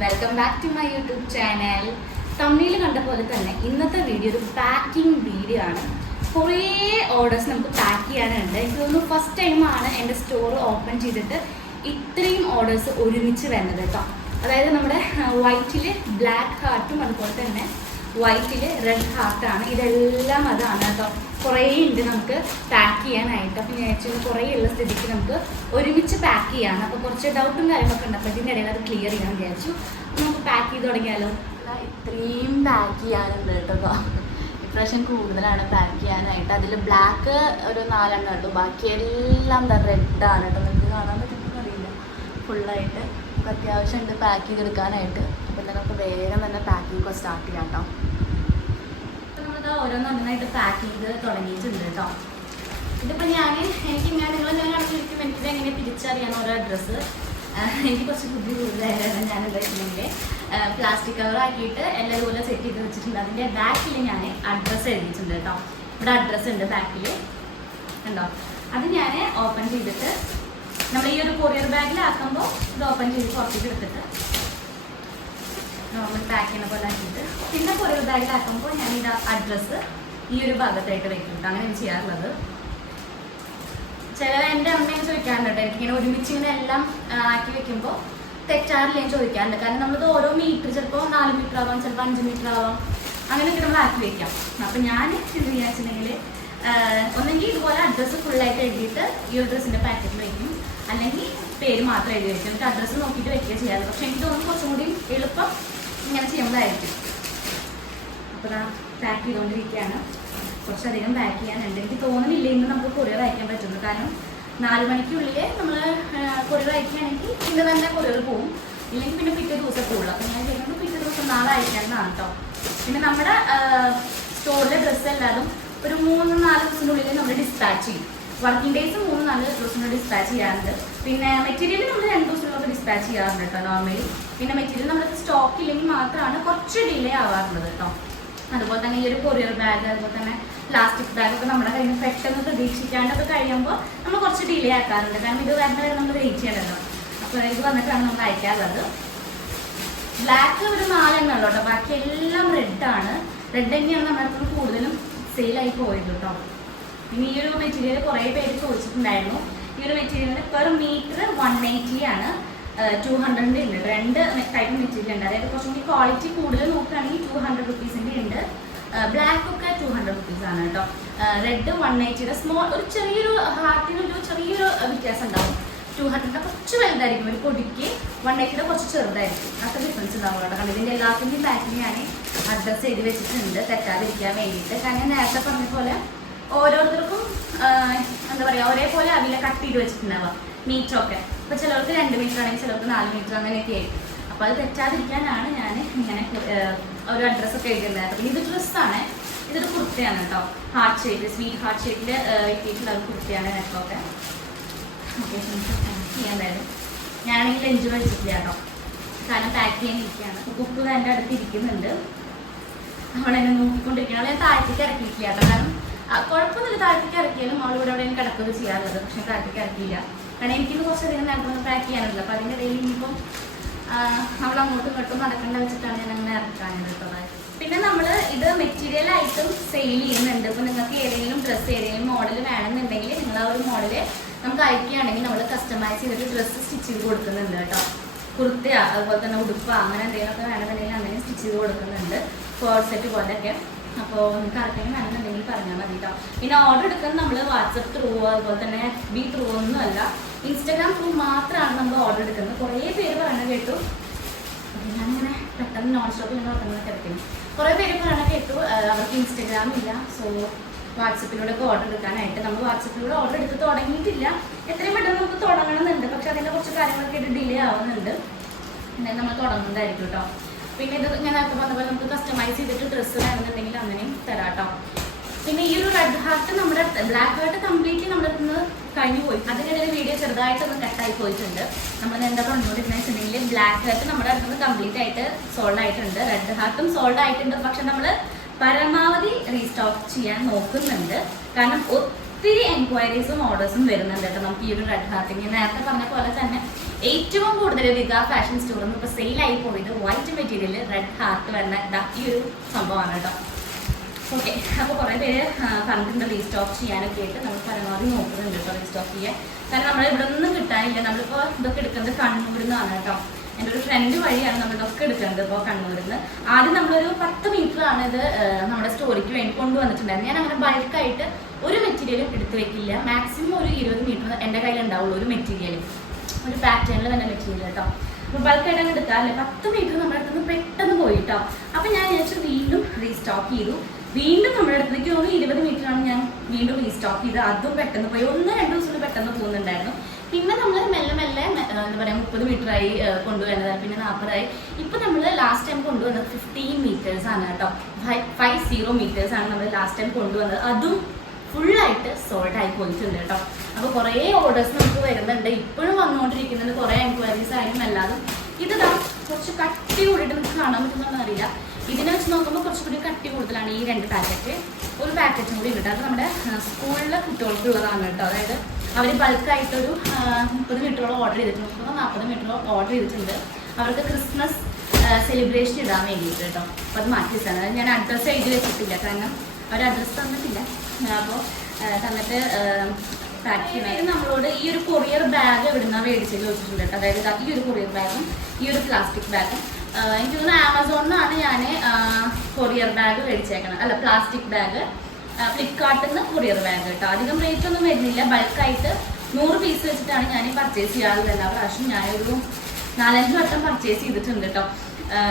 Welcome back to my YouTube channel തമ്മിൽ കണ്ട പോലെ തന്നെ ഇന്നത്തെ വീഡിയോ ഒരു പാക്കിംഗ് വീഡിയോ ആണ്. കുറേ ഓർഡേഴ്സ് നമുക്ക് പാക്ക് ചെയ്യാനുണ്ട്. എനിക്ക് തോന്നുന്നു ഫസ്റ്റ് ടൈമാണ് എന്റെ സ്റ്റോർ ഓപ്പൺ ചെയ്തിട്ട് ഇത്രയും ഓർഡേഴ്സ് ഒരുമിച്ച് വരുന്നത് കേട്ടോ. അതായത് നമ്മുടെ വൈറ്റിൽ ബ്ലാക്ക് ഹാർട്ടും അതുപോലെ തന്നെ വൈറ്റിൽ റെഡ് ഹാർട്ടാണ് ഇതെല്ലാം അതാണ് കേട്ടോ. കുറേ ഉണ്ട് നമുക്ക് പാക്ക് ചെയ്യാനായിട്ട്. അപ്പം ഞാൻ വെച്ചാൽ കുറേ ഉള്ള സ്ഥിതിക്ക് നമുക്ക് ഒരുമിച്ച് പാക്ക് ചെയ്യാം. അപ്പോൾ കുറച്ച് ഡൗട്ടും കാര്യങ്ങളൊക്കെ ഉണ്ട്. അപ്പോൾ ഇതിന്റെ ഇടയിൽ അത് ക്ലിയർ ചെയ്യാൻ വിചാരിച്ചു. നമുക്ക് പാക്ക് ചെയ്ത് തുടങ്ങിയാലോ? ഇത്രയും പാക്ക് ചെയ്യാനുണ്ട് കേട്ടോ. ഇപ്രാവശ്യം കൂടുതലാണ് പാക്ക് ചെയ്യാനായിട്ട്. അതിൽ ബ്ലാക്ക് ഒരു നാലെണ്ണം ഉള്ളൂ ബാക്കി എല്ലാം എന്താ റെഡാണ് കേട്ടോ. നിങ്ങൾക്ക് കാണാൻ പറ്റുന്ന അറിയില്ല. ഫുള്ളായിട്ട് നമുക്ക് അത്യാവശ്യം ഉണ്ട് പാക്ക് ചെയ്തെടുക്കാനായിട്ട്. അപ്പം തന്നെ നമുക്ക് വേഗം തന്നെ പാക്കിംഗ് സ്റ്റാർട്ട് ചെയ്യാം കേട്ടോ. നമ്മളിത് ഓരോന്നൊന്നായിട്ട് പാക്ക് ചെയ്ത് തുടങ്ങിയിട്ടുണ്ട് കേട്ടോ ഇതിപ്പോൾ ഞാൻ എനിക്ക് ഞാൻ നിങ്ങൾ ഞാൻ കാണിച്ചിരിക്കും എനിക്കിത് എങ്ങനെ തിരിച്ചറിയാൻ ഓരോ അഡ്രസ്സ് എനിക്ക് കുറച്ച് ബുദ്ധി കൂടുതലായിരുന്നു ഞാൻ എന്താ പ്ലാസ്റ്റിക് കവർ ആക്കിയിട്ട് എല്ലാം ഇതുപോലെ സെറ്റ് ചെയ്ത് വെച്ചിട്ടുണ്ട്. അതിന്റെ ബാക്കിൽ ഞാൻ അഡ്രസ്സ് എഴുതിയിട്ടുണ്ട് കേട്ടോ ഇവിടെ അഡ്രസ്സ് ഉണ്ട് ബാക്കിൽ ഉണ്ടോ അത് ഞാൻ ഓപ്പൺ ചെയ്തിട്ട് നമ്മൾ ഈ ഒരു കൊറിയർ ബാഗിലാക്കുമ്പോൾ ഇത് ഓപ്പൺ ചെയ്ത് പുറത്തേക്ക് എടുത്തിട്ട് നോർമൽ പാക്ക് ചെയ്യുന്ന പോലെ ആക്കിയിട്ട്. പിന്നെ കുറേ ബാഗിലാക്കുമ്പോൾ ഞാൻ ഇത് അഡ്രസ്സ് ഈ ഒരു ഭാഗത്തായിട്ട് വെക്കും കേട്ടോ അങ്ങനെയാണ് ചെയ്യാറുള്ളത്. ചില എന്റെ അമ്മയും ചോദിക്കാറുണ്ട് കേട്ടോ എനിക്കിങ്ങനെ ഒരുമിച്ച് ഇങ്ങനെ എല്ലാം ആക്കി വെക്കുമ്പോൾ തെറ്റാറില്ല? ഞാൻ ചോദിക്കാറുണ്ട്. കാരണം നമ്മളത് ഓരോ മീറ്റർ ചിലപ്പോൾ നാല് മീറ്റർ ആവാം ചിലപ്പോൾ അഞ്ച് മീറ്റർ ആവാം. അങ്ങനെയൊക്കെ നമ്മൾ ആക്കി വെക്കാം. അപ്പം ഞാൻ എന്ത് വിചാരിച്ചിട്ടുണ്ടെങ്കിൽ ഒന്നെങ്കിൽ ഇതുപോലെ അഡ്രസ്സ് ഫുള്ളായിട്ട് എഴുതിയിട്ട് ഈ ഒരു ഡ്രസ്സിന്റെ പാക്കറ്റിൽ വയ്ക്കും അല്ലെങ്കിൽ പേര് മാത്രം എഴുതി വെക്കും. എന്നിട്ട് അഡ്രസ്സ് നോക്കിയിട്ട് വെക്കുക ചെയ്യാറ്. പക്ഷേ എനിക്ക് തോന്നുന്നു കുറച്ചും കൂടി ഇങ്ങനെ അപ്പോൾ ഞാൻ പാക്ക് ചെയ്തുകൊണ്ടിരിക്കുകയാണ് കുറച്ചധികം പാക്ക് ചെയ്യാനുണ്ട്. എനിക്ക് തോന്നുന്നില്ല ഇന്ന് നമുക്ക് കൊറിയർ അയക്കാൻ പറ്റുന്നു കാരണം നാല് മണിക്കുള്ളിൽ നമ്മൾ കൊറിയർ അയക്കുകയാണെങ്കിൽ ഇന്ന് തന്നെ കൊറിയർ പോവും. ഇല്ലെങ്കിൽ പിന്നെ പിറ്റേ ദിവസം പോകുള്ളു അപ്പോൾ ഞാൻ ചെയ്യുന്നത് പിറ്റേ ദിവസം നാളെ അയക്കാമെന്നാണ് കേട്ടോ പിന്നെ നമ്മുടെ സ്റ്റോറിലെ ഡ്രസ്സ് എല്ലാതും ഒരു മൂന്ന് നാല് ദിവസത്തിനുള്ളിൽ നമ്മൾ ഡിസ്പാച്ച് ചെയ്യും. വർക്കിംഗ് ഡേയ്സ് മൂന്ന് നാല് ദിവസങ്ങൾ ഡിസ്പാച്ച് ചെയ്യാറുണ്ട്. പിന്നെ മെറ്റീരിയൽ നമ്മൾ രണ്ട് ദിവസത്തിനൊക്കെ ഡിസ്പാച്ച് ചെയ്യാറുണ്ട് കേട്ടോ നോർമലി പിന്നെ മെറ്റീരിയൽ നമ്മൾ സ്റ്റോക്ക് ഇല്ലെങ്കിൽ മാത്രമാണ് കുറച്ച് ഡിലേ ആവാറുള്ളത് കേട്ടോ. അതുപോലെ തന്നെ ഈ ഒരു കൊറിയർ ബാഗ് അതുപോലെ തന്നെ പ്ലാസ്റ്റിക് ബാഗ് ഒക്കെ നമ്മുടെ കയ്യിൽ നിന്ന് പെട്ടെന്ന് പ്രതീക്ഷിക്കാണ്ടൊക്കെ കഴിയുമ്പോൾ നമ്മൾ കുറച്ച് ഡിലേ ആക്കാറുണ്ട്. കാരണം ഇത് വരുന്ന വരെ നമ്മൾ വെയിറ്റ് ചെയ്യണമല്ലോ അപ്പോൾ ഇത് വന്നിട്ടാണ് നമ്മൾ അയക്കാറുള്ളത്. ബ്ലാക്ക് ഒരു നാലെണ്ണം ഉള്ളൂ കേട്ടോ. ബാക്കി എല്ലാം റെഡാണ് റെഡ് തന്നെയാണ് നമ്മുടെ അടുത്ത് കൂടുതലും സെയിലായി പോയത് കേട്ടോ. പിന്നെ ഈ ഒരു മെറ്റീരിയൽ കുറേ പേര് ചോദിച്ചിട്ടുണ്ടായിരുന്നു. ഈ ഒരു മെറ്റീരിയലിന് പെർ മീറ്റർ വൺ എയ്റ്റി ആണ് ടു ഹൺഡ്രഡിന്റെ ഉണ്ട്. രണ്ട് ടൈപ്പ് മെറ്റീരിയൽ ഉണ്ട്. അതായത് കുറച്ചും കൂടി ക്വാളിറ്റി കൂടുതൽ നോക്കുകയാണെങ്കിൽ ടു ഹൺഡ്രഡ് റുപ്പീസിന്റെ ഉണ്ട്. ബ്ലാക്ക് ഒക്കെ ടു ഹൺഡ്രഡ് റുപ്പീസ് ആണ് കേട്ടോ. റെഡ് വൺ എയ്റ്റിയുടെ സ്മോൾ ഒരു ചെറിയൊരു ഹാർട്ടിനൊരു ചെറിയൊരു വ്യത്യാസം ഉണ്ടാവും. ടു ഹൺഡ്രഡിന്റെ കുറച്ച് വലുതായിരിക്കും. ഒരു പൊടിക്ക് വൺ എയ്റ്റിയുടെ കുറച്ച് ചെറുതായിരിക്കും. അത്ര ഡിഫറൻസ് ഉണ്ടാവും കേട്ടോ. കാരണം ഇതിന്റെ എല്ലാത്തിന്റെയും പാക്കിങ് ഞാൻ അഡ്രസ്സ് ചെയ്ത് വെച്ചിട്ടുണ്ട്. തെറ്റാതിരിക്കാൻ വേണ്ടിയിട്ട്. കാരണം ഞാൻ നേരത്തെ പറഞ്ഞ പോലെ ഓരോരുത്തർക്കും എന്താ പറയുക ഒരേപോലെ അവില കട്ട് ചെയ്ത് വെച്ചിട്ടുണ്ടാവുക മീറ്ററൊക്കെ. അപ്പോൾ ചിലർക്ക് രണ്ട് മീറ്റർ ആണെങ്കിൽ ചിലർക്ക് നാല് മീറ്റർ അങ്ങനെയൊക്കെ ആയിരിക്കും. അപ്പോൾ അത് തെറ്റാതിരിക്കാനാണ് ഞാൻ ഇങ്ങനെ ഒരു ഒരു അഡ്രസ്സൊക്കെ എഴുതിയിരുന്നത് പിന്നെ ഇത് ആണ്. ഇതൊരു കുർത്തയാണ് കേട്ടോ ഹാർട്ട് ഷേപ്പ് സ്വീറ്റ് ഹാർട്ട് ഷേപ്പിൽ എത്തിയിട്ടുള്ള ഒരു കുർത്തയാണ് നെക്കൊക്കെ. ഓക്കെ ചെയ്യാൻ ഞാനാണെങ്കിൽ ലഞ്ച് കഴിച്ചിട്ടില്ല കേട്ടോ കാരണം പാക്ക് ചെയ്യാൻ ഇരിക്കുകയാണ്. കുക്ക് എന്റെ അടുത്ത് ഇരിക്കുന്നുണ്ട്. അവളെന്നെ നോക്കിക്കൊണ്ടിരിക്കണം അവളെ താഴത്തേക്ക് ഇറക്കിയിട്ടില്ല കേട്ടോ കാരണം കുഴപ്പമൊന്നുമില്ല. താഴത്തേക്ക് ഇറക്കിയാലും അവൾ ഇവിടെ എവിടെയും കിടക്കുക ചെയ്യാറുള്ളത് പക്ഷെ താഴത്തേക്ക് ഇറക്കിയില്ല. കാരണം എനിക്കിന്ന് കുറച്ചധികം നേരത്തെ ഒന്ന് പാക്ക് ചെയ്യാനുള്ളത് അപ്പോൾ അതിന്റെ ഇടയിൽ ഇനിയിപ്പം അവൾ അങ്ങോട്ടും ഇങ്ങോട്ടും നടക്കേണ്ട വെച്ചിട്ടാണ് ഞാൻ അങ്ങനെ ഇറക്കാനുള്ളത് കേട്ടോ. പിന്നെ നമ്മൾ ഇത് മെറ്റീരിയൽ ആയിട്ടും സെയിൽ ചെയ്യുന്നുണ്ട്. അപ്പോൾ നിങ്ങൾക്ക് ഏതെങ്കിലും ഡ്രസ്സ് ഏതെങ്കിലും മോഡൽ വേണമെന്നുണ്ടെങ്കിൽ നിങ്ങൾ ആ ഒരു മോഡൽ നമുക്ക് അയക്കുകയാണെങ്കിൽ നമ്മൾ കസ്റ്റമൈസ് ചെയ്തിട്ട് ഡ്രസ്സ് സ്റ്റിച്ച് ചെയ്ത് കൊടുക്കുന്നുണ്ട് കേട്ടോ. കുർത്തയാ അതുപോലെ തന്നെ ഉടുപ്പ അങ്ങനെ എന്തെങ്കിലുമൊക്കെ വേണമെന്നുണ്ടെങ്കിൽ അങ്ങനെ സ്റ്റിച്ച് ചെയ്ത് കൊടുക്കുന്നുണ്ട്. കോഡ് സെറ്റ് പോലെയൊക്കെ അപ്പോൾ നിങ്ങൾക്ക് ആർക്കെങ്കിലും വേണമെന്നുണ്ടെങ്കിൽ പറഞ്ഞാൽ മതി കേട്ടോ പിന്നെ ഓർഡർ എടുക്കുന്നത് നമ്മൾ വാട്സപ്പ് ത്രൂ അതുപോലെ തന്നെ എഫ് ബി ത്രൂ ഒന്നുമല്ല ഇൻസ്റ്റാഗ്രാം ത്രൂ മാത്രമാണ് നമ്മൾ ഓർഡർ എടുക്കുന്നത്. കുറേ പേര് പറയുന്നത് കേട്ടു. ഞാനിങ്ങനെ പെട്ടെന്ന് നോൺ സ്റ്റോപ്പ് ഇങ്ങനെ ഓർക്കുന്നത് കിടക്കുന്നു കുറേ പേര് പറയുന്നത് കേട്ടു. അവർക്ക് ഇൻസ്റ്റാഗ്രാം ഇല്ല. സോ വാട്സപ്പിലൂടെ ഒക്കെ ഓർഡർ എടുക്കാനായിട്ട് നമ്മൾ വാട്സപ്പിലൂടെ ഓർഡർ എടുത്ത് തുടങ്ങിയിട്ടില്ല. എത്രയും പെട്ടെന്ന് നമുക്ക് തുടങ്ങണമെന്നുണ്ട്. പക്ഷെ അതിന്റെ കുറച്ച് കാര്യങ്ങളൊക്കെ ഡിലേ ആവുന്നുണ്ട്. എന്തായാലും നമ്മൾ തുടങ്ങുന്നതായിരിക്കും കേട്ടോ പിന്നെ ഇത് ഞാൻ നേരത്തെ പറഞ്ഞ പോലെ നമുക്ക് കസ്റ്റമൈസ് ചെയ്തിട്ട് ഡ്രസ്സ് വേണമെന്നുണ്ടെങ്കിൽ അങ്ങനെയും തരാം കേട്ടോ പിന്നെ ഈ ഒരു റെഡ് ഹാർട്ട് നമ്മുടെ ബ്ലാക്ക് ഹാർട്ട് കംപ്ലീറ്റ്ലി നമ്മുടെ അടുത്ത് കഴിഞ്ഞു പോയി. അതിനിടയിൽ വീഡിയോ ചെറുതായിട്ടൊന്ന് കട്ടായി പോയിട്ടുണ്ട്. നമ്മൾ എന്താ പറഞ്ഞുകൊണ്ടിരുന്നെങ്കിൽ ബ്ലാക്ക് ഹാർട്ട് നമ്മുടെ അടുത്ത് കംപ്ലീറ്റ് ആയിട്ട് സോൾഡ് ആയിട്ടുണ്ട്. റെഡ് ഹാർട്ടും സോൾഡ് ആയിട്ടുണ്ട്. പക്ഷെ നമ്മൾ പരമാവധി റീസ്റ്റോക്ക് ചെയ്യാൻ നോക്കുന്നുണ്ട്. കാരണം ഒത്തിരി എൻക്വയറീസും ഓർഡേഴ്സും വരുന്നുണ്ട് കേട്ടോ. നമുക്ക് ഈ ഒരു റെഡ് ഹാർട്ടിങ് നേരത്തെ പറഞ്ഞ പോലെ തന്നെ ഏറ്റവും കൂടുതൽ വിക ഫാഷൻ സ്റ്റോറിൽ നിന്ന് സെയിൽ ആയി പോയത് വൈറ്റ് മെറ്റീരിയൽ റെഡ് ഹാർട്ട് വരുന്ന ഈ ഒരു സംഭവമാണ് കേട്ടോ. ഓക്കെ അപ്പോൾ കുറേ പേര് പറഞ്ഞിട്ടുണ്ട് റീസ്റ്റോക്ക് ചെയ്യാനൊക്കെ ആയിട്ട്. നമ്മൾ പരമാവധി നോക്കുന്നുണ്ട് കേട്ടോ റീസ്റ്റോക്ക് ചെയ്യാൻ. കാരണം നമ്മൾ ഇവിടെ ഒന്നും കിട്ടാനില്ല. നമ്മളിപ്പോൾ ഇതൊക്കെ എടുക്കുന്നത് കണ്ണൂരിൽ നിന്നാണ് കേട്ടോ. എന്റെ ഒരു ഫ്രണ്ട് വഴിയാണ് നമ്മൾ ഇതൊക്കെ എടുക്കുന്നത് ഇപ്പോൾ കണ്ണൂരിൽ നിന്ന് ആദ്യം നമ്മളൊരു പത്ത് മീറ്റർ ആണ് ഇത് നമ്മുടെ സ്റ്റോറിക്ക് വേണ്ടി കൊണ്ടുവന്നിട്ടുണ്ടായിരുന്നു. ഞാൻ അങ്ങനെ ബൾക്കായിട്ട് ഒരു മെറ്റീരിയലും എടുത്ത് വെക്കില്ല. മാക്സിമം ഒരു ഇരുപത് മീറ്റർ എന്റെ കയ്യിൽ ഉണ്ടാവുള്ളൂ ഒരു മെറ്റീരിയൽ ഒരു പാറ്റേണിൽ തന്നെ മെറ്റീരിയൽ കേട്ടോ അപ്പോൾ ബൾക്കായിട്ട് അങ്ങ് എടുക്കാറില്ല പത്ത് മീറ്റർ നമ്മുടെ അടുത്ത് നിന്ന് പെട്ടെന്ന് പോയി കേട്ടോ അപ്പോൾ ഞാൻ വിചാരിച്ചു വീണ്ടും റീസ്റ്റോക്ക് ചെയ്തു. വീണ്ടും നമ്മുടെ അടുത്തേക്ക് തോന്നുന്നു ഇരുപത് ആണ് ഞാൻ വീണ്ടും റീസ്റ്റോക്ക് ചെയ്ത് അതും പെട്ടെന്ന് പോയി. ഒന്ന് രണ്ട് ദിവസം പെട്ടെന്ന് പോകുന്നുണ്ടായിരുന്നു. പിന്നെ നമ്മൾ മെല്ലെ മെല്ലെ എന്താ പറയുക മുപ്പത് മീറ്റർ ആയി ആ, കൊണ്ടുവരുന്നത് പിന്നെ നാൽപ്പതായി ഇപ്പൊ നമ്മൾ ലാസ്റ്റ് ടൈം കൊണ്ടുവന്നത് ഫിഫ്റ്റീൻ മീറ്റേഴ്സ് ആണ് കേട്ടോ. ഫൈവ് സീറോ മീറ്റേഴ്സ് ആണ് നമ്മൾ ലാസ്റ്റ് ടൈം കൊണ്ടുവന്നത്. അതും ഫുള്ളായിട്ട് സോൾഡ് ആയി പോയിട്ടുണ്ട് കേട്ടോ. അപ്പോൾ കുറേ ഓർഡേഴ്സ് നമുക്ക് വരുന്നുണ്ട്. ഇപ്പോഴും വന്നുകൊണ്ടിരിക്കുന്നുണ്ട്. കുറേ എൻക്വയറീസ് ആയാലും അല്ലാതും. ഇത് കുറച്ച് കട്ടി കൂടിയിട്ട് നമുക്ക് കാണാൻ പറ്റുന്നതെന്ന് അറിയില്ല. ഇതിനെ വെച്ച് നോക്കുമ്പോൾ കുറച്ചുകൂടി കട്ടി കൂടുതലാണ് ഈ രണ്ട് പാക്കറ്റ് ഒരു പാക്കറ്റും കൂടി ഉണ്ട് അത് നമ്മുടെ സ്കൂളിലെ കുട്ടികൾക്കുള്ളതാണ് കേട്ടോ. അതായത് അവർ ബൾക്കായിട്ടൊരു മുപ്പത് മീറ്ററോളം ഓർഡർ ചെയ്തിട്ടുണ്ട്. മുപ്പതോ നാൽപ്പത് മീറ്ററോളം ഓർഡർ ചെയ്തിട്ടുണ്ട്. അവർക്ക് ക്രിസ്മസ് സെലിബ്രേഷൻ ഇടാൻ വേണ്ടിയിട്ട് കേട്ടോ. അപ്പോൾ അത് മാറ്റി വെച്ചാൽ അതായത് ഞാൻ അഡ്രസ്സ് എഴുതി വെച്ചിട്ടില്ല. കാരണം അവർ അഡ്രസ്സ് തന്നിട്ടില്ല. അപ്പോൾ തന്നിട്ട് പാക്ക് നമ്മളോട് ഈ ഒരു കൊറിയർ ബാഗ് എവിടുന്നാ മേടിച്ചത് ചോദിച്ചിട്ടുണ്ട് കേട്ടോ. അതായത് ഈ ഒരു കൊറിയർ ബാഗും ഈ ഒരു പ്ലാസ്റ്റിക് ബാഗും എനിക്ക് തോന്നുന്നു ആമസോണിനാണ് ഞാൻ കൊറിയർ ബാഗ് മേടിച്ചേക്കണം അല്ല പ്ലാസ്റ്റിക് ബാഗ് ഫ്ലിപ്കാർട്ടിൽ നിന്ന് കൊറിയർ ബാഗ് കേട്ടോ. അധികം റേറ്റ് ഒന്നും വരുന്നില്ല. ബൾക്കായിട്ട് നൂറ് പീസ് വെച്ചിട്ടാണ് ഞാൻ പർച്ചേസ് ചെയ്യാറുള്ളത്. എല്ലാ പ്രാവശ്യം ഞാനൊരു നാലഞ്ച് വട്ടം പർച്ചേസ് ചെയ്തിട്ടുണ്ട് കേട്ടോ.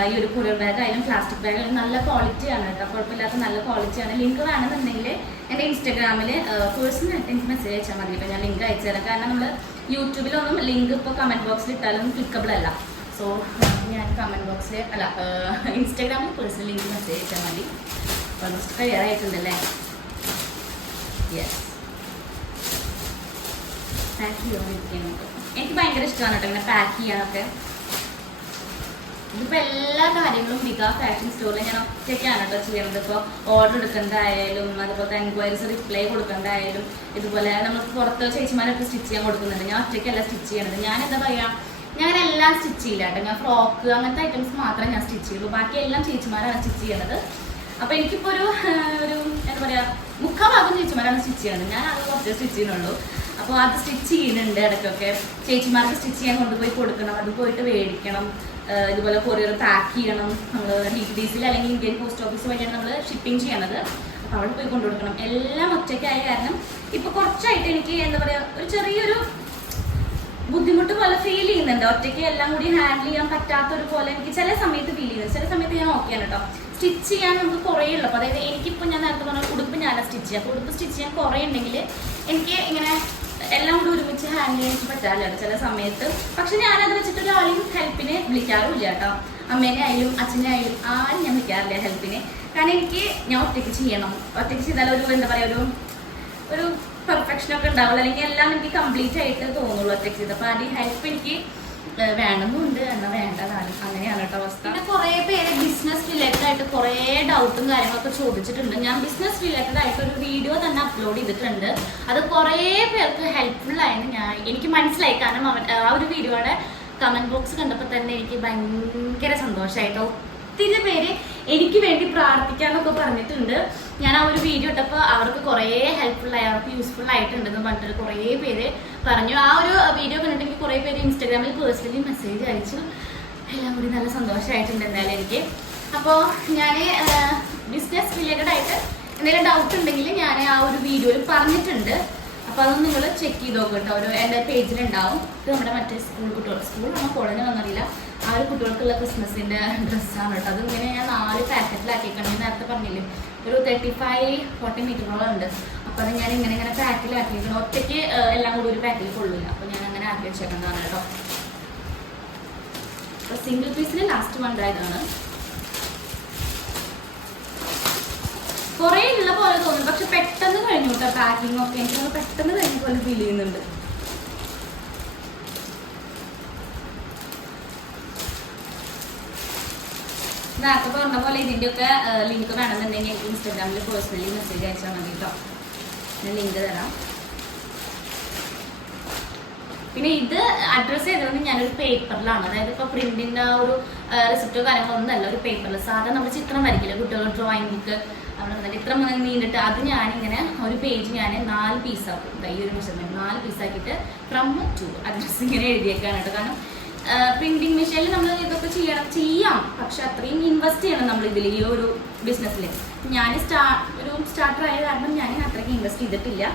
ഈ ഒരു കൊറിയർ ബാഗ് ആയാലും പ്ലാസ്റ്റിക് ബാഗ് ആയാലും നല്ല ക്വാളിറ്റിയാണ് കേട്ടോ. കുഴപ്പമില്ലാത്ത നല്ല ക്വാളിറ്റി ആണ്. ലിങ്ക് വേണമെന്നുണ്ടെങ്കിൽ എന്റെ ഇൻസ്റ്റാഗ്രാമിൽ പേഴ്സണൽ എനിക്ക് മെസ്സേജ് അയച്ചാൽ മതി ഞാൻ ലിങ്ക് അയച്ചു തരാം. കാരണം നമ്മൾ യൂട്യൂബിലൊന്നും ലിങ്ക് ഇപ്പോൾ കമന്റ് ബോക്സിൽ ഇട്ടാലൊന്നും ക്ലിക്കബിൾ അല്ല. സോ ഞാൻ കമന്റ് ബോക്സിൽ അല്ല ഇൻസ്റ്റാഗ്രാമിൽ പേഴ്സണൽ ലിങ്ക് മെസ്സേജ് അയച്ചാൽ മതി. ഓൾമോസ്റ്റ് ആയിട്ടുണ്ടല്ലേ? യെസ് പാക്ക് യു എനിക്ക് ഭയങ്കര ഇഷ്ടമാണ് കേട്ടോ ഇങ്ങനെ പാക്ക് ചെയ്യാനൊക്കെ. ഇതിപ്പോൾ എല്ലാ കാര്യങ്ങളും മിക ഫാഷൻ സ്റ്റോറിൽ ഞാൻ ഒറ്റയ്ക്കാണ് കേട്ടോ ചെയ്യുന്നത് ഇപ്പോൾ ഓർഡർ എടുക്കേണ്ടതായാലും അതുപോലെ തന്നെ എൻക്വയറീസ് റിപ്ലൈ കൊടുക്കേണ്ടതായാലും ഇതുപോലെ നമുക്ക് പുറത്ത് ചേച്ചിമാരൊക്കെ സ്റ്റിച്ച് ചെയ്യാൻ കൊടുക്കുന്നുണ്ട്. ഞാൻ ഒറ്റയ്ക്കല്ല സ്റ്റിച്ച് ചെയ്യണത്. ഞാൻ എന്താ പറയുക ഞാൻ എല്ലാം സ്റ്റിച്ച് ചെയ്യില്ല കേട്ടോ. ഞാൻ ഫ്രോക്ക് അങ്ങനത്തെ ഐറ്റംസ് മാത്രമേ ഞാൻ സ്റ്റിച്ച് ചെയ്യുള്ളൂ. ബാക്കി എല്ലാം ചേച്ചിമാരാണ് സ്റ്റിച്ച് ചെയ്യണത്. അപ്പോൾ എനിക്കിപ്പോൾ ഒരു ഒരു എന്താ പറയുക മുക്കാൽ ഭാഗം ചേച്ചിമാരാണ് സ്റ്റിച്ച് ചെയ്യണത്. ഞാൻ അത് കുറച്ച് സ്റ്റിച്ച് ചെയ്യുന്നുള്ളൂ. അപ്പോൾ അത് സ്റ്റിച്ച് ചെയ്യുന്നുണ്ട് ഇടയ്ക്കൊക്കെ. ചേച്ചിമാർക്ക് സ്റ്റിച്ച് ചെയ്യാൻ കൊണ്ടുപോയി കൊടുക്കണം. അത് പോയിട്ട് മേടിക്കണം ഇതുപോലെ കൊറിയർ പാക്ക് ചെയ്യണം. നമ്മൾ ഡി അല്ലെങ്കിൽ ഇന്ത്യൻ പോസ്റ്റ് ഓഫീസ് വഴിയാണ് നമ്മൾ ഷിപ്പിംഗ് ചെയ്യണത്. അപ്പോൾ അവിടെ പോയി കൊണ്ടു കൊടുക്കണം. എല്ലാം ഒറ്റയ്ക്കായ കാരണം ഇപ്പോൾ കുറച്ചായിട്ട് എനിക്ക് എന്താ പറയുക ഒരു ചെറിയൊരു ബുദ്ധിമുട്ട് പോലെ ഫീൽ ചെയ്യുന്നുണ്ട്. ഒറ്റയ്ക്ക് എല്ലാം കൂടി ഹാൻഡിൽ ചെയ്യാൻ പറ്റാത്തൊരു പോലെ എനിക്ക് ചില സമയത്ത് ഫീൽ ചെയ്യുന്നു ചില സമയത്ത് ഞാൻ ഓക്കെയാണ് കേട്ടോ സ്റ്റിച്ച് ചെയ്യാൻ നമുക്ക് കുറേ ഉള്ളപ്പോൾ അതായത് എനിക്കിപ്പോൾ ഞാൻ നേരത്തെ പറഞ്ഞ ഉടുപ്പ് ഞാനാണ് സ്റ്റിച്ച് ചെയ്യുക അപ്പോൾ ഉടുപ്പ് സ്റ്റിച്ച് ചെയ്യാൻ കുറേ ഉണ്ടെങ്കിൽ എനിക്ക് ഇങ്ങനെ എല്ലാം കൂടി ഒരുമിച്ച് ഹാൻഡിൽ ചെയ്യാൻ പറ്റാറില്ല ചില സമയത്ത്. പക്ഷെ ഞാനത് വെച്ചിട്ട് ഒരാളെയും ഹെൽപ്പിനെ വിളിക്കാറുമില്ല കേട്ടോ. അമ്മേനെ ആയാലും അച്ഛനെ ആയാലും ആരും ഞാൻ വിളിക്കാറില്ല ഹെൽപ്പിനെ കാരണം എനിക്ക് ഞാൻ ഒറ്റയ്ക്ക് ചെയ്യണം. ഒറ്റയ്ക്ക് ചെയ്താൽ ഒരു എന്താ പറയുക ഒരു ഒരു പെർഫെക്ഷൻ ഒക്കെ ഉണ്ടാവുള്ളൂ. അല്ലെങ്കിൽ എല്ലാം എനിക്ക് കംപ്ലീറ്റ് ആയിട്ട് തോന്നുള്ളൂ ഒറ്റയ്ക്ക് ചെയ്ത്. അപ്പോൾ ആ ഹെൽപ്പ് എനിക്ക് വേണമെന്നുണ്ട്. എന്നാൽ വേണ്ടതാണ്. അങ്ങനെയാണ് കേട്ടോ അവസ്ഥ. പിന്നെ കുറേ പേര് ബിസിനസ് റിലേറ്റഡ് ആയിട്ട് കുറേ ഡൗട്ടും കാര്യങ്ങളൊക്കെ ചോദിച്ചിട്ടുണ്ട്. ഞാൻ ബിസിനസ് റിലേറ്റഡ് ആയിട്ട് ഒരു വീഡിയോ തന്നെ അപ്ലോഡ് ചെയ്തിട്ടുണ്ട്. അത് കുറേ പേർക്ക് ഹെൽപ്ഫുൾ ആയെന്ന് ഞാൻ എനിക്ക് മനസ്സിലായി. കാരണം അവൻ ആ ഒരു വീഡിയോയുടെ കമന്റ് ബോക്സ് കണ്ടപ്പോൾ തന്നെ എനിക്ക് ഭയങ്കര സന്തോഷമായിട്ടോ ഒത്തിരി പേര് എനിക്ക് വേണ്ടി പ്രാർത്ഥിക്കാന്നൊക്കെ പറഞ്ഞിട്ടുണ്ട്. ഞാൻ ആ ഒരു വീഡിയോ ഇട്ടപ്പോൾ അവർക്ക് കുറേ ഹെൽപ്ഫുള്ളായി അവർക്ക് യൂസ്ഫുൾ ആയിട്ടുണ്ടെന്ന് പറഞ്ഞിട്ട് കുറേ പേര് പറഞ്ഞു. ആ ഒരു വീഡിയോ കണ്ടിട്ട് കുറേ പേര് ഇൻസ്റ്റാഗ്രാമിൽ പേഴ്സണലി മെസ്സേജ് അയച്ചു. എല്ലാം കൂടി നല്ല സന്തോഷമായിട്ടുണ്ട് എന്തായാലും എനിക്ക്. അപ്പോൾ ഞാൻ ബിസിനസ് റിലേറ്റഡ് ആയിട്ട് എന്തെങ്കിലും ഡൗട്ട് ഉണ്ടെങ്കിൽ ഞാൻ ആ ഒരു വീഡിയോയിൽ പറഞ്ഞിട്ടുണ്ട്. അപ്പോൾ അതൊന്നും നിങ്ങൾ ചെക്ക് ചെയ്ത് നോക്കുക കേട്ടോ ഒരു എന്റെ പേജിലുണ്ടാവും ഇത് നമ്മുടെ മറ്റേ സ്കൂൾ കുട്ടികൾ സ്കൂളാണോ കോളേജ് വന്നറിയില്ല ആ ഒരു കുട്ടികൾക്കുള്ള ക്രിസ്മസിന്റെ ഡ്രസ്സാണ് കേട്ടോ അതിങ്ങനെ ഞാൻ നാല് പാക്കറ്റിലാക്കിയിട്ടുണ്ട് നേരത്തെ പറഞ്ഞില്ലേ? ഒരു തേർട്ടി ഫൈവ് ഫോർട്ടി മീറ്ററോളം ഉണ്ട്. അപ്പൊ അത് ഞാൻ ഇങ്ങനെ ഇങ്ങനെ പാക്കിലാക്കിയിരിക്കണം ഒറ്റയ്ക്ക് ഏഹ്, എല്ലാം കൂടി ഒരു പാക്കിൽ കൊള്ളില്ല. അപ്പൊ ഞാൻ അങ്ങനെ ആക്കി വെച്ചേക്കുന്നതാണ് കേട്ടോ. അപ്പോൾ സിംഗിൾ പീസിന് ലാസ്റ്റ് വണ്ടായതാണ് കുറേ ഉള്ള പോലെ തോന്നുന്നു. പക്ഷെ പെട്ടെന്ന് കഴിഞ്ഞു കേട്ടോ പാക്കിംഗ് ഒക്കെ. എനിക്ക് പെട്ടെന്ന് കഴിഞ്ഞ പോലെ ഫീൽ ചെയ്യുന്നുണ്ട്. നേരത്തെ പറഞ്ഞ പോലെ ഇതിന്റെ ഒക്കെ ലിങ്ക് വേണമെന്നുണ്ടെങ്കിൽ എനിക്ക് ഇൻസ്റ്റാഗ്രാമിൽ പേഴ്സണലി മെസ്സേജ് അയച്ചാൽ മതി കേട്ടോ ഞാൻ ലിങ്ക് തരാം. പിന്നെ ഇത് അഡ്രസ്സ് ചെയ്തത് ഞാനൊരു പേപ്പറിലാണ് അതായത് ഇപ്പോൾ പ്രിന്റിന്റെ ആ ഒരു റിസിപ്റ്റോ കാര്യങ്ങളൊന്നും അല്ല ഒരു പേപ്പറിൽ സാധാരണ നമ്മൾ ചിത്രം വരയ്ക്കില്ല? കുട്ടികൾ ഡ്രോയിങ് ബുക്ക് അവിടെ ഇത്ര നീണ്ടിട്ട് അത് ഞാനിങ്ങനെ ഒരു പേജ് ഞാൻ നാല് പീസാക്കും ഈ ഒരു മെഷർമെന്റ് നാല് പീസാക്കിയിട്ട് ഫ്രം ടു അഡ്രസ്സ് ഇങ്ങനെ എഴുതിയേക്കാണ് കേട്ടോ കാരണം പ്രിന്റിംഗ് മെഷീനിൽ നമ്മൾ ഇതൊക്കെ ചെയ്യണം ചെയ്യാം. പക്ഷെ അത്രയും ഇൻവെസ്റ്റ് ചെയ്യണം നമ്മൾ ഇതിൽ ഈ ഒരു ബിസിനസ്സിൽ ഞാൻ സ്റ്റാ ഒരു സ്റ്റാർട്ടർ ആയ കാരണം ഞാൻ അത്രയ്ക്ക് ഇൻവെസ്റ്റ് ചെയ്തിട്ടില്ല.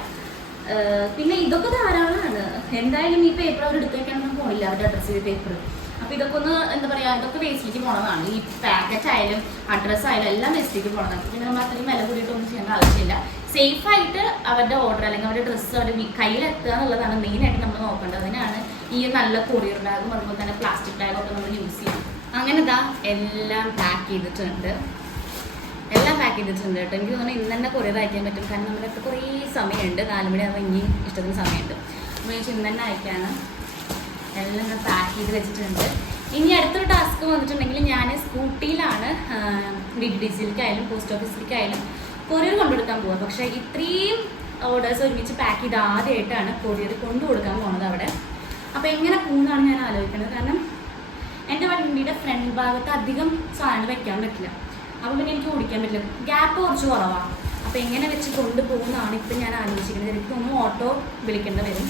പിന്നെ ഇതൊക്കെ ധാരാളമാണ് എന്തായാലും ഈ പേപ്പർ അവർ എടുത്തേക്കാണെന്ന് പോണില്ല അവരുടെ അഡ്രസ്സ് ചെയ്ത പേപ്പർ അപ്പോൾ ഇതൊക്കെ ഒന്ന് എന്താ പറയുക ഇതൊക്കെ വേസ്റ്റിലേക്ക് പോണതാണ്. ഈ പാക്കറ്റ് ആയാലും അഡ്രസ്സ് ആയാലും എല്ലാം വേസ്റ്റിലേക്ക് പോണതാണ്. പിന്നെ നമ്മൾ അത്രയും വില കൂടിയിട്ടൊന്നും ചെയ്യേണ്ട ആവശ്യമില്ല. സേഫ് ആയിട്ട് അവരുടെ ഓർഡർ അല്ലെങ്കിൽ അവരുടെ ഡ്രസ്സ് അവരുടെ കയ്യിലെത്തുക എന്നുള്ളതാണ് മെയിൻ ആയിട്ട് നമ്മൾ നോക്കേണ്ടത്. അതിനാണ് ഈ നല്ല കൊറിയർ ബാഗും അതുപോലെ തന്നെ പ്ലാസ്റ്റിക് ഒക്കെ നമ്മൾ യൂസ് ചെയ്യും അങ്ങനെ ഇതാ എല്ലാം പാക്ക് ചെയ്തിട്ടുണ്ട്. എല്ലാം പാക്ക് ചെയ്തിട്ടുണ്ട് കേട്ടോ. എനിക്ക് തോന്നുന്നു ഇന്ന് തന്നെ കൊറിയർ അയക്കാൻ പറ്റും. കാരണം നമ്മുടെ അടുത്ത് കുറേ സമയമുണ്ട്. നാലുമണി ആകുമ്പോൾ ഇനി ഇഷ്ടത്തിന് സമയമുണ്ട്. അപ്പോൾ ഞാൻ ഇന്ന് തന്നെ അയക്കാണ്. എല്ലാം ഞാൻ പാക്ക് ചെയ്ത് വെച്ചിട്ടുണ്ട്. ഇനി അടുത്തൊരു ടാസ്ക് വന്നിട്ടുണ്ടെങ്കിൽ ഞാൻ സ്കൂട്ടിയിലാണ് ഡി ഡി സിയിലേക്കായാലും പോസ്റ്റ് ഓഫീസിലേക്കായാലും കൊറിയർ കൊണ്ടുകൊടുക്കാൻ പോവുക പക്ഷേ ഇത്രയും ഓർഡേഴ്സ് ഒരുമിച്ച് പാക്ക് ചെയ്ത് ആദ്യമായിട്ടാണ് കൊറിയർ കൊണ്ടു കൊടുക്കാൻ പോണത് അവിടെ. അപ്പോൾ എങ്ങനെ പോകുന്നതാണ് ഞാൻ ആലോചിക്കുന്നത്. കാരണം എന്റെ വണ്ടിയുടെ ഫ്രണ്ട് ഭാഗത്ത് അധികം സാധനം വെക്കാൻ പറ്റില്ല. അപ്പോൾ പിന്നെ എനിക്ക് ഓടിക്കാൻ പറ്റില്ല. ഗ്യാപ്പ് കുറച്ച് കുറവാണ് അപ്പോൾ എങ്ങനെ വെച്ച് കൊണ്ടുപോകുന്നതാണ് ഇപ്പം ഞാൻ ആലോചിക്കുന്നത്. എനിക്ക് ഒന്നും ഓട്ടോ വിളിക്കേണ്ടി വരും.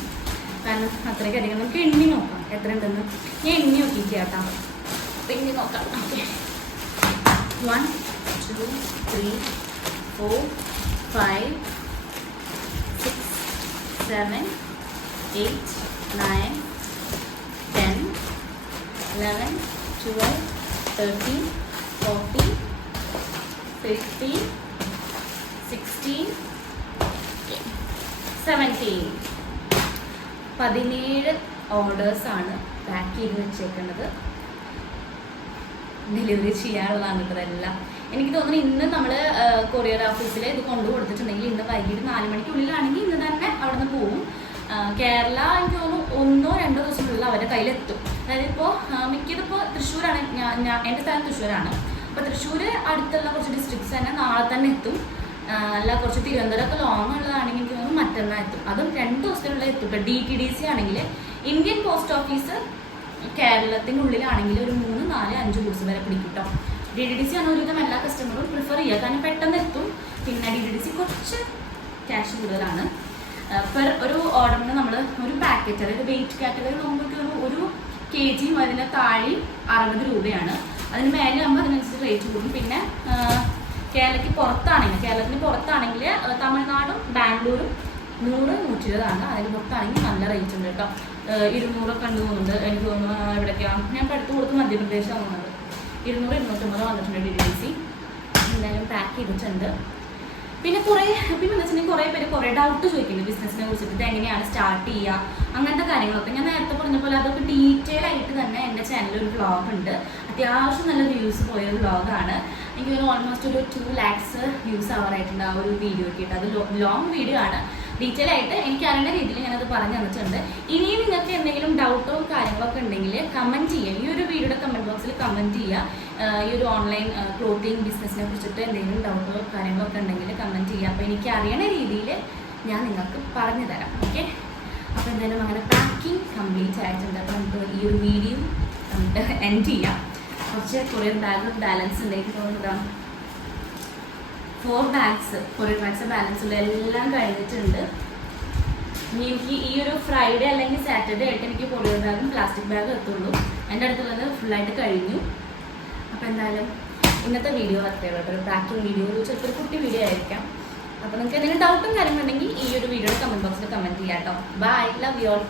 കാരണം അത്രയ്ക്ക് അധികം നമുക്ക് എണ്ണി നോക്കാം. എത്ര ഉണ്ടെന്ന്. ഞാൻ എണ്ണി നോക്കിയിട്ട് ചേട്ടാ അപ്പം എണ്ണി നോക്കാം. One two three four five six seven eight nine ten 11, 12, 13, 14, 15, 16, 17. പതിനേഴ് ഓർഡേഴ്സാണ് പാക്ക് ചെയ്ത് വെച്ചേക്കുന്നത് ഡെലിവറി ചെയ്യാനുള്ളതാണ് ഇതെല്ലാം. എനിക്ക് തോന്നുന്നു ഇന്ന് നമ്മൾ കൊറിയർ ഓഫീസിൽ ഇത് കൊണ്ടു കൊടുത്തിട്ടുണ്ടെങ്കിൽ ഇന്ന് വൈകിട്ട് നാല് മണിക്കുള്ളിലാണെങ്കിൽ ഇന്ന് തന്നെ അവിടെ നിന്ന് പോവും കേരള എനിക്ക് തോന്നുന്നു ഒന്നോ രണ്ടോ ദിവസത്തിനുള്ളിൽ അവരുടെ കയ്യിലെത്തും. അതായത് ഇപ്പോൾ മിക്കതിപ്പോൾ തൃശ്ശൂരാണ്. ഞാൻ ഞാൻ എന്റെ സ്ഥലം തൃശ്ശൂരാണ്. അപ്പോൾ തൃശ്ശൂർ അടുത്തുള്ള കുറച്ച് ഡിസ്ട്രിക്ട്സ് തന്നെ നാളെ തന്നെ എത്തും. അല്ല കുറച്ച് തിരുവനന്തപുരമൊക്കെ ലോങ് ഉള്ളതാണെങ്കിൽ എനിക്ക് തോന്നുന്നു മറ്റന്നാൾ എത്തും. അതും രണ്ട് ദിവസത്തിനുള്ളിൽ എത്തും. ഇപ്പോൾ ഡി ടി ഡി സി ആണെങ്കിൽ ഇന്ത്യൻ പോസ്റ്റ് ഓഫീസ് കേരളത്തിന്റെ ഉള്ളിലാണെങ്കിൽ ഒരു മൂന്ന് നാല് അഞ്ച് ദിവസം വരെ പിടിക്കും കേട്ടോ ഡി ഡി ഡി സി ആണ് ഒരുവിധം എല്ലാ കസ്റ്റമറും പ്രിഫർ ചെയ്യുക കാരണം പെട്ടെന്ന് എത്തും. പിന്നെ ഡി ഡി ഡി സി കുറച്ച് ക്യാഷ് കൂടുതലാണ്. പെർ ഒരു ഓർഡറിന് നമ്മൾ ഒരു പാക്കറ്റ് അതായത് വെയിറ്റ് കാറ്റഗറി നോക്കുമ്പോൾ ഒരു കെ ജിയും അതിന് താഴെയും അറുപത് രൂപയാണ്. അതിന് മേലെ ആകുമ്പോൾ അതിനനുസരിച്ച് റേറ്റ് കൂടും. പിന്നെ കേരളയ്ക്ക് പുറത്താണെങ്കിൽ കേരളത്തിന് പുറത്താണെങ്കിൽ തമിഴ്നാടും ബാംഗ്ലൂരും നൂറ് നൂറ്റി ഇരുപതാണ് അതിന് പുറത്താണെങ്കിൽ നല്ല റേറ്റ് ഉണ്ട് കേട്ടോ ഇരുന്നൂറൊക്കെ ഉണ്ട് തോന്നുന്നുണ്ട് എനിക്ക് തോന്നുന്നു എവിടേക്കാണ് ഞാൻ അടുത്ത് കൊടുത്ത് മധ്യപ്രദേശാണ് വന്നത് ഇരുന്നൂറ് ഇരുന്നൂറ്റമ്പത് വന്നിട്ടുണ്ട് ഡി എന്തായാലും പാക്ക് ചെയ്തിട്ടുണ്ട്. പിന്നെ കുറേ പിന്നെ എന്താ വെച്ചിട്ടുണ്ടെങ്കിൽ കുറേ പേര് കുറേ ഡൗട്ട് ചോദിക്കുന്നു ബിസിനസ്സിനെ കുറിച്ചിട്ട്. ഇത് എങ്ങനെയാണ് സ്റ്റാർട്ട് ചെയ്യുക? അങ്ങനത്തെ കാര്യങ്ങളൊക്കെ. ഞാൻ നേരത്തെ പറഞ്ഞ പോലെ അതൊക്കെ ഡീറ്റെയിൽ ആയിട്ട് തന്നെ എന്റെ ചാനലിൽ ഒരു വ്ളോഗ് ഉണ്ട്. അത്യാവശ്യം നല്ല വ്യൂസ് പോയ ഒരു വ്ളോഗാണ് എനിക്ക് ഒരു ഓൾമോസ്റ്റ് ഒരു ടു ലാക്സ് വ്യൂസ് ആവാറായിട്ടുണ്ട് ആ ഒരു വീഡിയോ ഒക്കെ അത് ലോങ് വീഡിയോ ആണ്. ഡീറ്റെയിൽ ആയിട്ട് എനിക്ക് അറിയേണ്ട രീതിയിൽ ഞാനത് പറഞ്ഞു തന്നിട്ടുണ്ട്. ഇനിയും നിങ്ങൾക്ക് എന്തെങ്കിലും ഡൗട്ടോ കാര്യങ്ങളൊക്കെ ഉണ്ടെങ്കിൽ കമന്റ് ചെയ്യുക ഈ ഒരു വീഡിയോയുടെ കമന്റ് ബോക്സിൽ കമന്റ് ചെയ്യുക. ഈ ഒരു ഓൺലൈൻ ക്ലോത്തിങ് ബിസിനസ്സിനെ കുറിച്ചിട്ട് എന്തെങ്കിലും ഡൗട്ടോ കാര്യങ്ങളൊക്കെ ഉണ്ടെങ്കിൽ കമന്റ് ചെയ്യുക. അപ്പോൾ എനിക്ക് അറിയണ രീതിയിൽ ഞാൻ നിങ്ങൾക്ക് പറഞ്ഞു തരാം. ഓക്കെ അപ്പോൾ എന്തായാലും അങ്ങനെ പാക്കിംഗ് കംപ്ലീറ്റ് ആയിട്ടുണ്ട്. അപ്പോൾ നമുക്ക് ഈ ഒരു വീഡിയോ നമുക്ക് എൻഡ് ചെയ്യാം. കുറച്ച് കുറേ ബാഗ് ബാലൻസ് ഉണ്ടായിട്ട് തോന്നുന്നതാണ് four bags four bags balance ഉള്ള എല്ലാം കഴിഞ്ഞിട്ടുണ്ട്. ഇനി എനിക്ക് ഈ ഒരു ഫ്രൈഡേ അല്ലെങ്കിൽ സാറ്റർഡേ ആയിട്ട് എനിക്ക് കൊറിയർ ബാഗും പ്ലാസ്റ്റിക് ബാഗും എത്തുള്ളൂ. എന്റെ അടുത്തുള്ളത് ഫുള്ളായിട്ട് കഴിഞ്ഞു. അപ്പോൾ എന്തായാലും ഇന്നത്തെ വീഡിയോ അത്രയേ ഉള്ളൂ. ഒരു പാക്കിംഗ് വീഡിയോ ഒരു ചെറിയ ഒരു കുട്ടി വീഡിയോ ആയിരിക്കാം. അപ്പോൾ നിങ്ങൾക്ക് എന്തെങ്കിലും ഡൗട്ടും കാര്യങ്ങളുണ്ടെങ്കിൽ ഈ ഒരു വീഡിയോയുടെ കമന്റ് ബോക്സിൽ കമന്റ് ചെയ്യാം കേട്ടോ ബൈ ലവ് യു ഓൾ